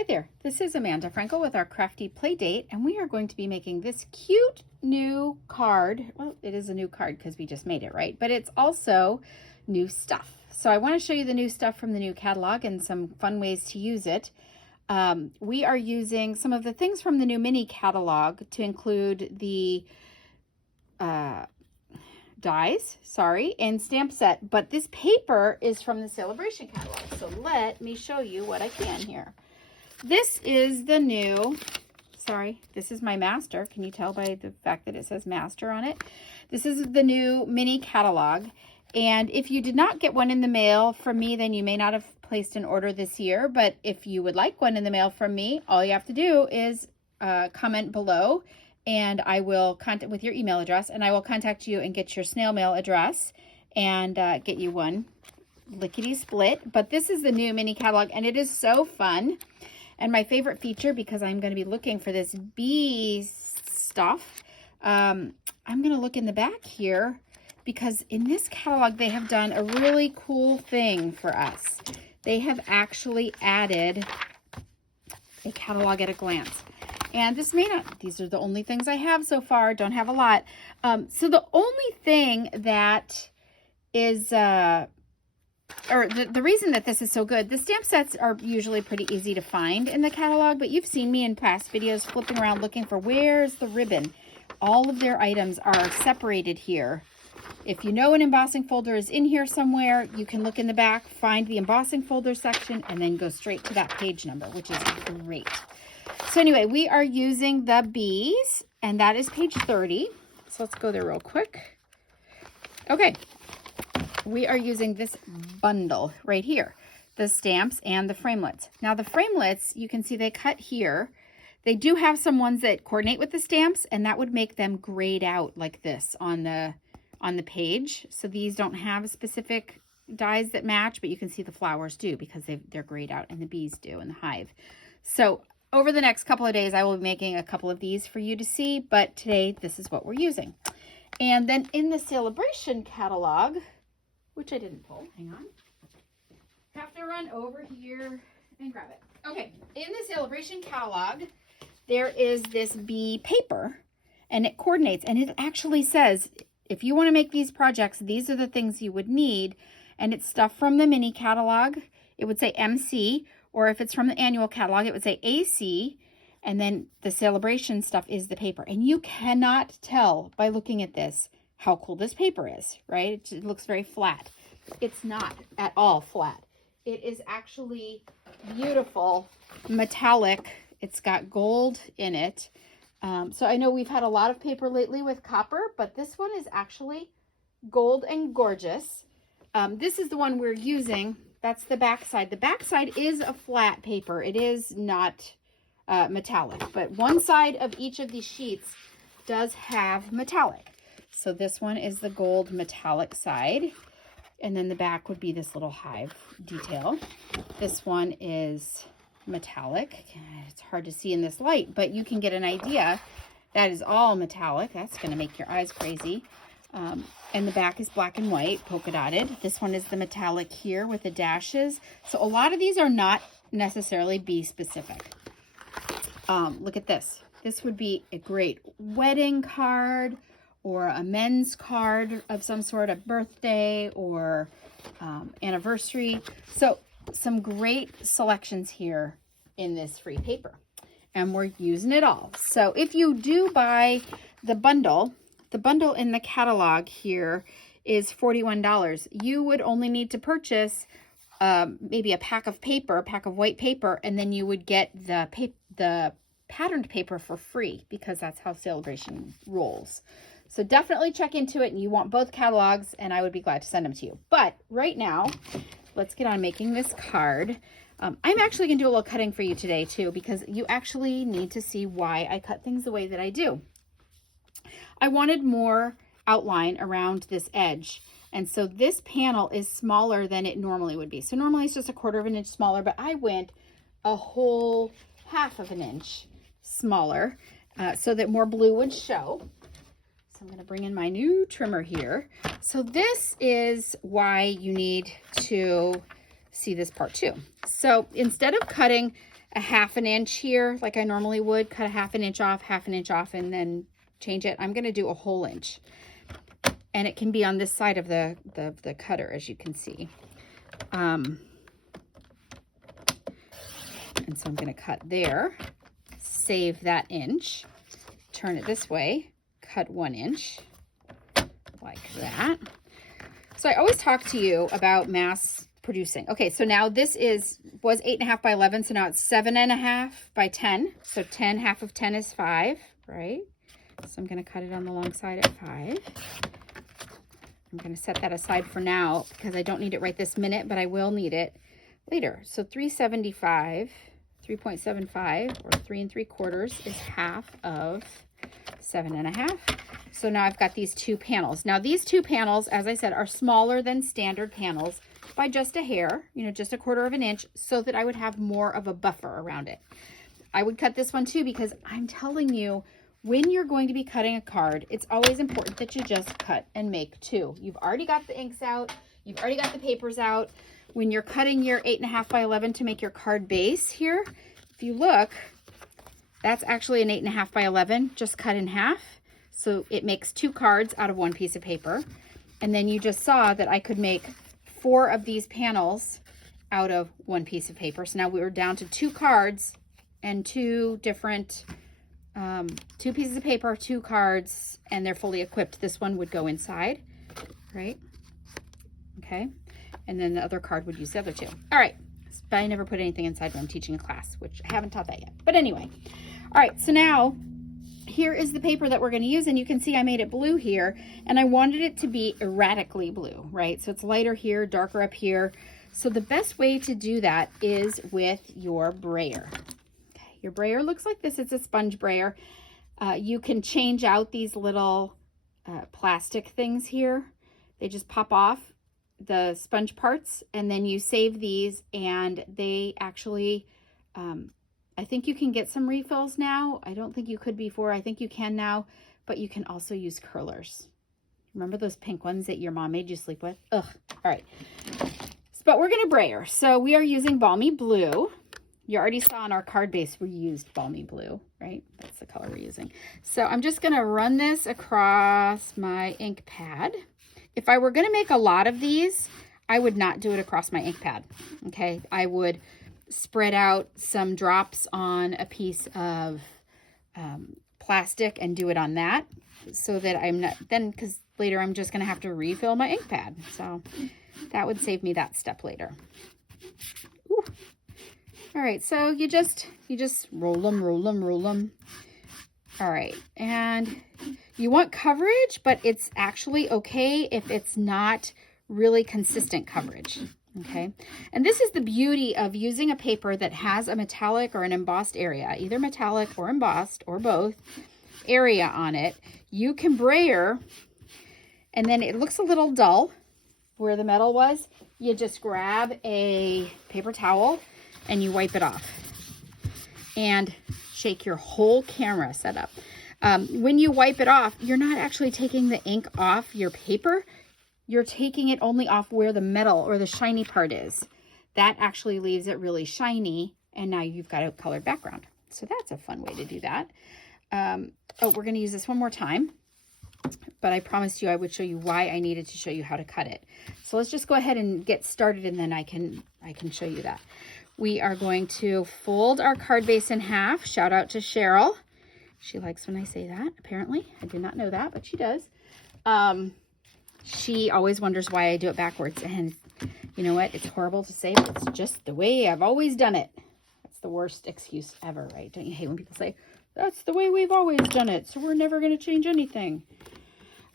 Hi there, this is Amanda Frankel with our Crafty Playdate, and we are going to be making this cute new card. Well, it is a new card because we just made it, right? But it's also new stuff. So I want to show you the new stuff from the new catalog and some fun ways to use it. We are using some of the things from the new mini catalog to include the dies, and stamp set, but this paper is from the Celebration catalog. So let me show you what I can here. This is the new, this is my master. Can you tell by the fact that it says master on it? This is the new mini catalog. And if you did not get one in the mail from me, then you may not have placed an order this year. But if you would like one in the mail from me, all you have to do is comment below, and I will contact with your email address, and I will contact you and get your snail mail address and get you one lickety split. But this is the new mini catalog, and it is so fun. And my favorite feature, because I'm going to be looking for this bee stuff, I'm going to look in the back here, because in this catalog they have done a really cool thing for us. They have actually added a catalog at a glance. And this may not, these are the only things I have so far, don't have a lot. So the only thing that is, or the reason that this is so good, the stamp sets are usually pretty easy to find in the catalog, but you've seen me in past videos flipping around looking for where's the ribbon. All of their items are separated here. If you know an embossing folder is in here somewhere, you can look in the back, find the embossing folder section, and then go straight to that page number, which is great. So anyway, we are using the bees, and that is page 30. So let's go there real quick. Okay. We are using this bundle right here, the stamps and the framelits. Now the framelits, you can see they cut here. They do have some ones that coordinate with the stamps, and that would make them grayed out like this on the page. So these don't have specific dies that match, but you can see the flowers do because they're grayed out, and the bees do, and the hive. So over the next couple of days, I will be making a couple of these for you to see, but today this is what we're using. And then in the Celebration catalog, which I didn't pull, hang on. Have to run over here and grab it. Okay, in the Celebration catalog, there is this bee paper, and it coordinates, and it actually says, if you want to make these projects, these are the things you would need, and it's stuff from the mini catalog. It would say MC, or if it's from the annual catalog, it would say AC, and then the Celebration stuff is the paper. And you cannot tell by looking at this how cool this paper is, right? It looks very flat. It's not at all flat. It is actually beautiful, metallic. It's got gold in it. So I know we've had a lot of paper lately with copper, but this one is actually gold and gorgeous. This is the one we're using. That's the back side. The back side is a flat paper. It is not metallic, but one side of each of these sheets does have metallic. So this one is the gold metallic side, and then the back would be this little hive detail. This one is metallic. It's hard to see in this light, but you can get an idea. That is all metallic. That's going to make your eyes crazy. And the back is black and white, polka dotted. This one is the metallic here with the dashes. So a lot of these are not necessarily bee specific. Look at this. This would be a great wedding card, or a men's card of some sort, a birthday or anniversary. So some great selections here in this free paper, and we're using it all. So if you do buy the bundle in the catalog here is $41. You would only need to purchase maybe a pack of white paper, and then you would get the patterned paper for free, because that's how Celebration rolls. So definitely check into it, and you want both catalogs, and I would be glad to send them to you. But right now, let's get on making this card. I'm actually going to do a little cutting for you today too, because you actually need to see why I cut things the way that I do. I wanted more outline around this edge, and so this panel is smaller than it normally would be. So normally it's just a 1/4 of an inch smaller, but I went a whole 1/2 of an inch smaller so that more blue would show. I'm going to bring in my new trimmer here. So this is why you need to see this part too. So instead of cutting a 1/2 inch here, like I normally would, cut a 1/2 inch off, 1/2 inch off, and then change it, I'm gonna do a whole inch. And it can be on this side of the cutter, as you can see. And so I'm gonna cut there, save that inch, turn it this way, cut 1 inch, like that. So I always talk to you about mass producing. Okay, so now this was 8.5 by 11, so now it's 7.5 by 10. So 10, half of 10 is 5, right? So I'm gonna cut it on the long side at 5. I'm gonna set that aside for now because I don't need it right this minute, but I will need it later. So 375, 3.75 or 3 3/4 is half of 7.5. So now I've got these 2 panels. Now these 2 panels, as I said, are smaller than standard panels by just a hair, you know, just 1/4 inch, so that I would have more of a buffer around it. I would cut this one too because I'm telling you, when you're going to be cutting a card, it's always important that you just cut and make 2. You've already got the inks out. You've already got the papers out. When you're cutting your 8.5 by 11 to make your card base here, if you look, that's actually an 8.5 by 11, just cut in half. So it makes 2 cards out of 1 piece of paper. And then you just saw that I could make 4 of these panels out of 1 piece of paper. So now we were down to 2 cards and 2 different 2 pieces of paper, 2 cards, and they're fully equipped. This one would go inside, right? Okay. And then the other card would use the other 2. All right. But I never put anything inside when I'm teaching a class, which I haven't taught that yet. But anyway. All right. So now here is the paper that we're going to use. And you can see I made it blue here. And I wanted it to be erratically blue, right? So it's lighter here, darker up here. So the best way to do that is with your brayer. Your brayer looks like this. It's a sponge brayer. You can change out these little plastic things here. They just pop off the sponge parts, and then you save these, and they actually, I think you can get some refills now. I don't think you could before. I think you can now, but you can also use curlers. Remember those pink ones that your mom made you sleep with? Ugh. All right. But we're going to brayer. So we are using Balmy Blue. You already saw on our card base we used Balmy Blue, right? That's the color we're using. So I'm just going to run this across my ink pad. If I were going to make a lot of these, I would not do it across my ink pad, okay? I would spread out some drops on a piece of plastic and do it on that, so that I'm not, then, because later I'm just going to have to refill my ink pad. So that would save me that step later. Ooh. All right, so you just roll them. All right, and you want coverage, but it's actually okay if it's not really consistent coverage, okay? And this is the beauty of using a paper that has a metallic or an embossed area, either metallic or embossed or both area on it. You can brayer, and then it looks a little dull where the metal was. You just grab a paper towel and you wipe it off and shake your whole camera setup. When you wipe it off, you're not actually taking the ink off your paper. You're taking it only off where the metal or the shiny part is. That actually leaves it really shiny, and now you've got a colored background. So that's a fun way to do that. Oh, we're going to use this one more time, but I promised you I would show you why I needed to show you how to cut it. So let's just go ahead and get started, and then I can show you that. We are going to fold our card base in half. Shout out to Cheryl. She likes when I say that, apparently. I did not know that, but she does. She always wonders why I do it backwards. And you know what? It's horrible to say, but it's just the way I've always done it. That's the worst excuse ever, right? Don't you hate when people say, that's the way we've always done it, so we're never going to change anything?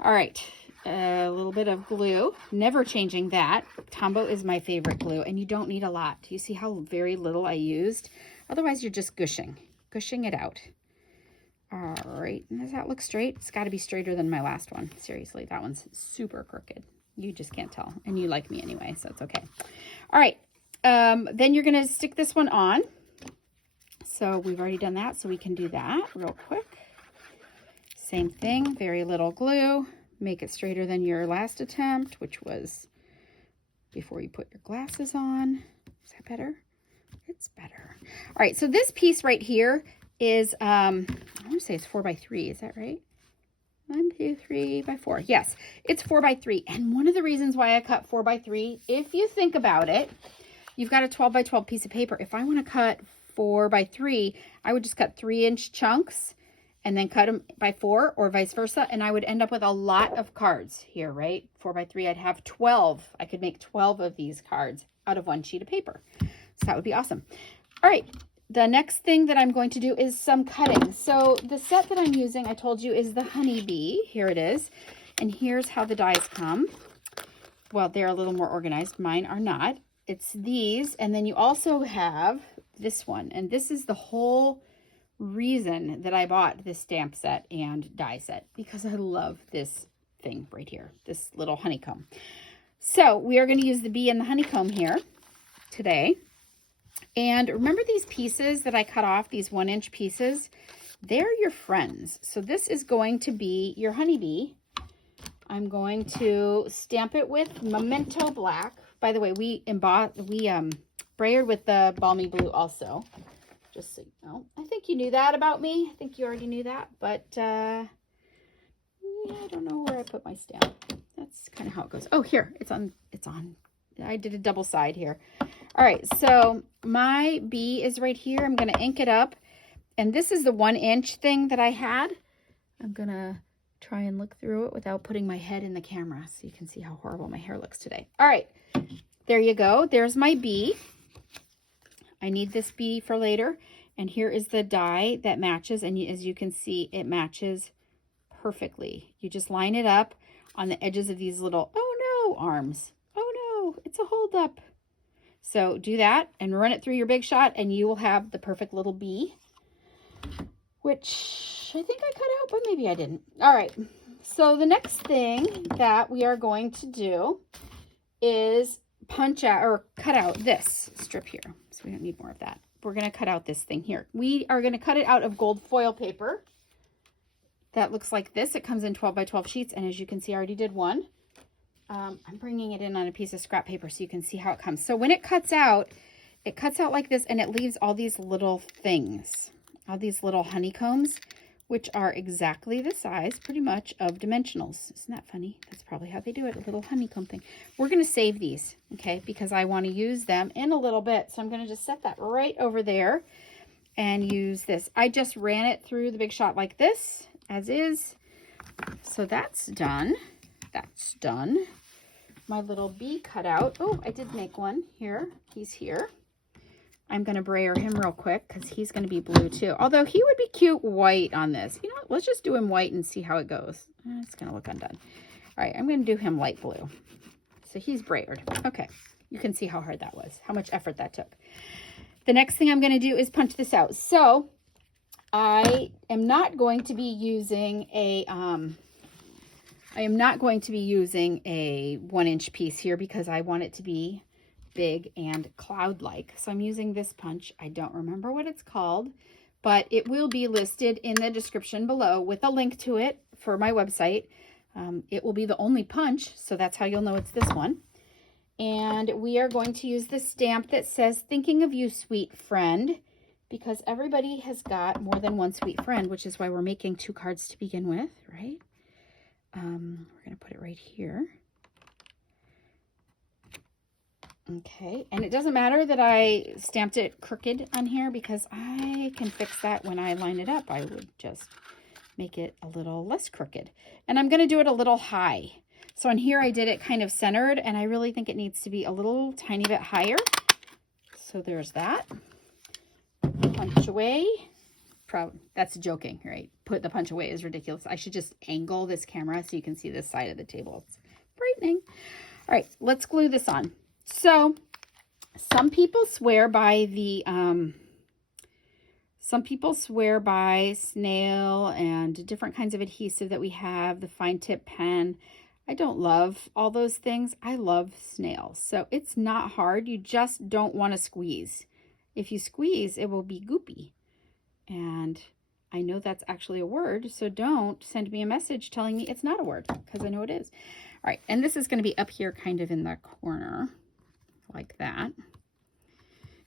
All right. A little bit of glue, never changing that. Tombow is my favorite glue, and you don't need a lot. Do you see how very little I used? Otherwise, you're just gushing it out. All right, does that look straight? It's got to be straighter than my last one. Seriously, that one's super crooked. You just can't tell, and you like me anyway, so it's okay. All right, then you're gonna stick this one on. So we've already done that, so we can do that real quick. Same thing, very little glue. Make it straighter than your last attempt, which was before you put your glasses on. Is that better? It's better. All right, so this piece right here is, I want to say it's 4 by 3. Is that right? 1, 2, 3 by 4. Yes, it's 4 by 3. And one of the reasons why I cut 4 by 3, if you think about it, you've got a 12 by 12 piece of paper. If I want to cut 4 by 3, I would just cut 3-inch chunks and then cut them by 4 or vice versa. And I would end up with a lot of cards here, right? 4 by 3, I'd have 12. I could make 12 of these cards out of one sheet of paper. So that would be awesome. All right. The next thing that I'm going to do is some cutting. So the set that I'm using, I told you, is the Honeybee. Here it is. And here's how the dies come. Well, they're a little more organized. Mine are not. It's these. And then you also have this one. And this is the whole reason that I bought this stamp set and die set, because I love this thing right here, this little honeycomb. So we are going to use the bee and the honeycomb here today. And remember these pieces that I cut off, these 1-inch pieces? They're your friends. So this is going to be your honeybee. I'm going to stamp it with Memento Black. By the way, we brayered with the Balmy Blue also. Just so you know. I think you knew that about me. I think you already knew that. But yeah, I don't know where I put my stamp. That's kind of how it goes. Oh, here. It's on. I did a double side here. All right, so my bee is right here. I'm going to ink it up. And this is the 1-inch thing that I had. I'm going to try and look through it without putting my head in the camera so you can see how horrible my hair looks today. All right, there you go. There's my bee. I need this bee for later. And here is the die that matches. And as you can see, it matches perfectly. You just line it up on the edges of these little, oh no, arms. Oh no, it's a holdup. So do that and run it through your Big Shot and you will have the perfect little bee, which I think I cut out, but maybe I didn't. All right. So the next thing that we are going to do is punch out or cut out this strip here. So we don't need more of that. We're going to cut out this thing here. We are going to cut it out of gold foil paper. That looks like this. It comes in 12 by 12 sheets. And as you can see, I already did one. I'm bringing it in on a piece of scrap paper so you can see how it comes. So when it cuts out like this and it leaves all these little things, all these little honeycombs, which are exactly the size pretty much of dimensionals. Isn't that funny? That's probably how they do it, a little honeycomb thing. We're going to save these, okay, because I want to use them in a little bit. So I'm going to just set that right over there and use this. I just ran it through the Big Shot like this, as is. So that's done. That's done. My little bee cutout. Oh, I did make one here. He's here. I'm going to brayer him real quick because he's going to be blue too. Although he would be cute white on this. You know what? Let's just do him white and see how it goes. It's going to look undone. All right, I'm going to do him light blue. So he's brayered. Okay, you can see how hard that was, how much effort that took. The next thing I'm going to do is punch this out. So I am not going to be using a 1-inch piece here because I want it to be big and cloud-like. So I'm using this punch. I don't remember what it's called, but it will be listed in the description below with a link to it for my website. It will be the only punch, so that's how you'll know it's this one. And we are going to use the stamp that says, "Thinking of you, sweet friend," because everybody has got more than one sweet friend, which is why we're making 2 cards to begin with, right? We're going to put it right here. Okay, and it doesn't matter that I stamped it crooked on here because I can fix that when I line it up. I would just make it a little less crooked. And I'm going to do it a little high. So on here I did it kind of centered, and I really think it needs to be a little tiny bit higher. So there's that. Punch away. That's joking, right? Put the punch away is ridiculous. I should just angle this camera so you can see this side of the table. It's frightening. All right, let's glue this on. So some people swear by the snail and different kinds of adhesive that we have, the fine tip pen. I don't love all those things. I love snails. So it's not hard. You just don't want to squeeze. If you squeeze, it will be goopy. And I know that's actually a word, so don't send me a message telling me it's not a word, because I know it is. All right, and this is going to be up here kind of in the corner. like that.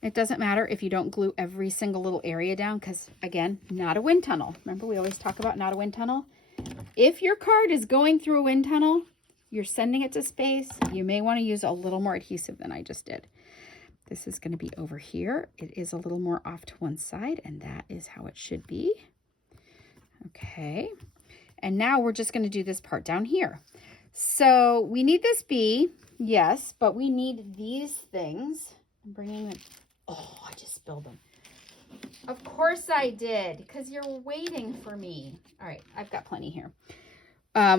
It doesn't matter if you don't glue every single little area down because, again, not a wind tunnel. Remember, we always talk about not a wind tunnel? If your card is going through a wind tunnel, you're sending it to space, you may want to use a little more adhesive than I just did. This is going to be over here. It is a little more off to one side, and that is how it should be. Okay. And now we're just going to do this part down here. So we need this bee, yes, but we need these things. I'm bringing them. Oh, I just spilled them. Of course I did, because you're waiting for me. All right, I've got plenty here.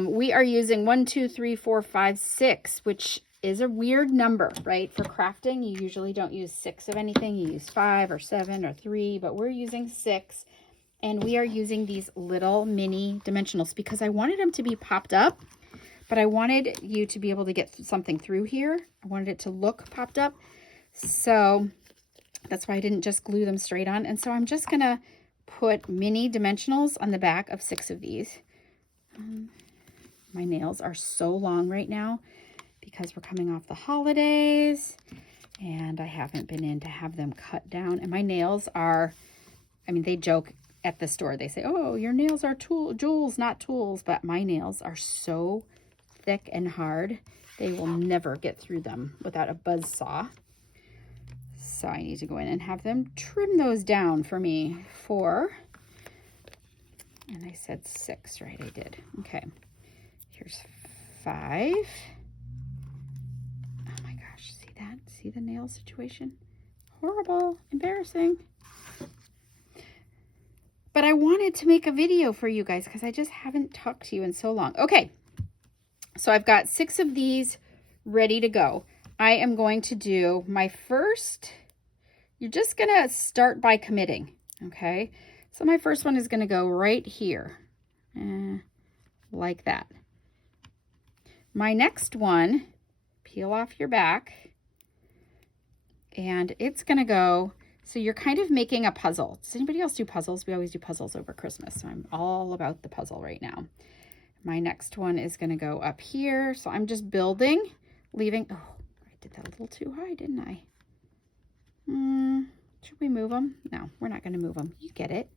We are using 1, 2, 3, 4, 5, 6, which is a weird number, right? For crafting, you usually don't use 6 of anything. You use 5 or 7 or 3, but we're using 6. And we are using these little mini dimensionals because I wanted them to be popped up, but I wanted you to be able to get something through here. I wanted it to look popped up. So that's why I didn't just glue them straight on. And so I'm just going to put mini dimensionals on the back of 6 of these. My nails are so long right now because we're coming off the holidays and I haven't been in to have them cut down. And my nails are, I mean, they joke at the store. They say, oh, your nails are jewels, not tools. But my nails are so thick and hard, they will never get through them without a buzz saw. So I need to go in and have them trim those down for me. 4, and I said 6, right? I did. Okay. Here's 5. Oh my gosh, see that? See the nail situation? Horrible, embarrassing. But I wanted to make a video for you guys because I just haven't talked to you in so long. Okay, so I've got 6 of these ready to go. I am going to do my first. You're just going to start by committing, okay? So my first one is going to go right here, like that. My next one, peel off your back, and it's going to go, so you're kind of making a puzzle. Does anybody else do puzzles? We always do puzzles over Christmas, so I'm all about the puzzle right now. My next one is going to go up here, so I'm just building, leaving, oh, I did that a little too high, didn't I? Should we move them? No, we're not going to move them. You get it.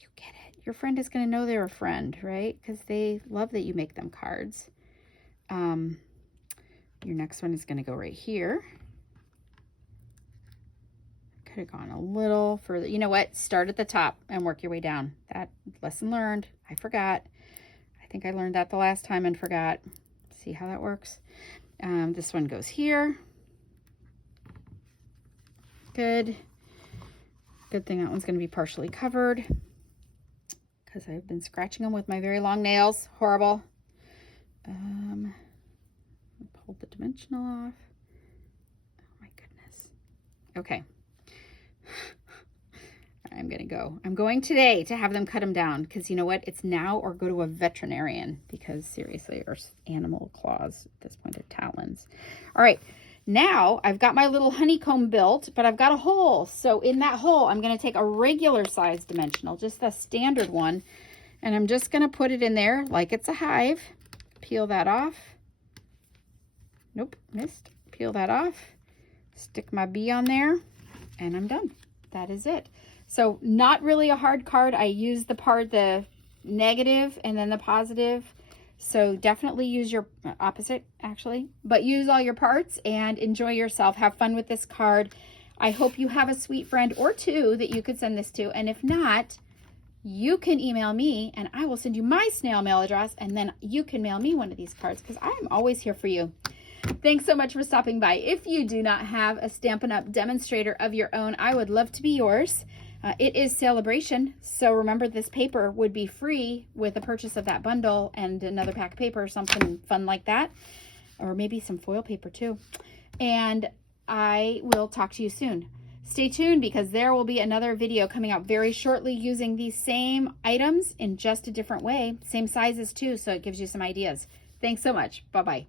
You get it. Your friend is going to know they're a friend, right? Because they love that you make them cards. Your next one is going to go right here. Could have gone a little further. You know what? Start at the top and work your way down. That lesson learned. I forgot. I think I learned that the last time and forgot. See how that works? This one goes here. Good. Good thing that one's going to be partially covered because I've been scratching them with my very long nails. Horrible. Pull the dimensional off. Oh my goodness. Okay. I'm going to go. I'm going today to have them cut them down because you know what? It's now or go to a veterinarian because seriously, or animal claws at this point, or talons. All right. Now I've got my little honeycomb built, but I've got a hole. So in that hole, I'm going to take a regular size dimensional, just the standard one. And I'm just going to put it in there like it's a hive. Peel that off. Nope, missed. Peel that off. Stick my bee on there and I'm done. That is it. So not really a hard card. I used the negative and then the positive. So definitely use your opposite, actually, but use all your parts and enjoy yourself. Have fun with this card. I hope you have a sweet friend or two that you could send this to. And if not, you can email me and I will send you my snail mail address. And then you can mail me one of these cards because I am always here for you. Thanks so much for stopping by. If you do not have a Stampin' Up! Demonstrator of your own, I would love to be yours. It is Celebration, so remember this paper would be free with the purchase of that bundle and another pack of paper, something fun like that, or maybe some foil paper too. And I will talk to you soon. Stay tuned because there will be another video coming out very shortly using these same items in just a different way. Same sizes too, so it gives you some ideas. Thanks so much. Bye-bye.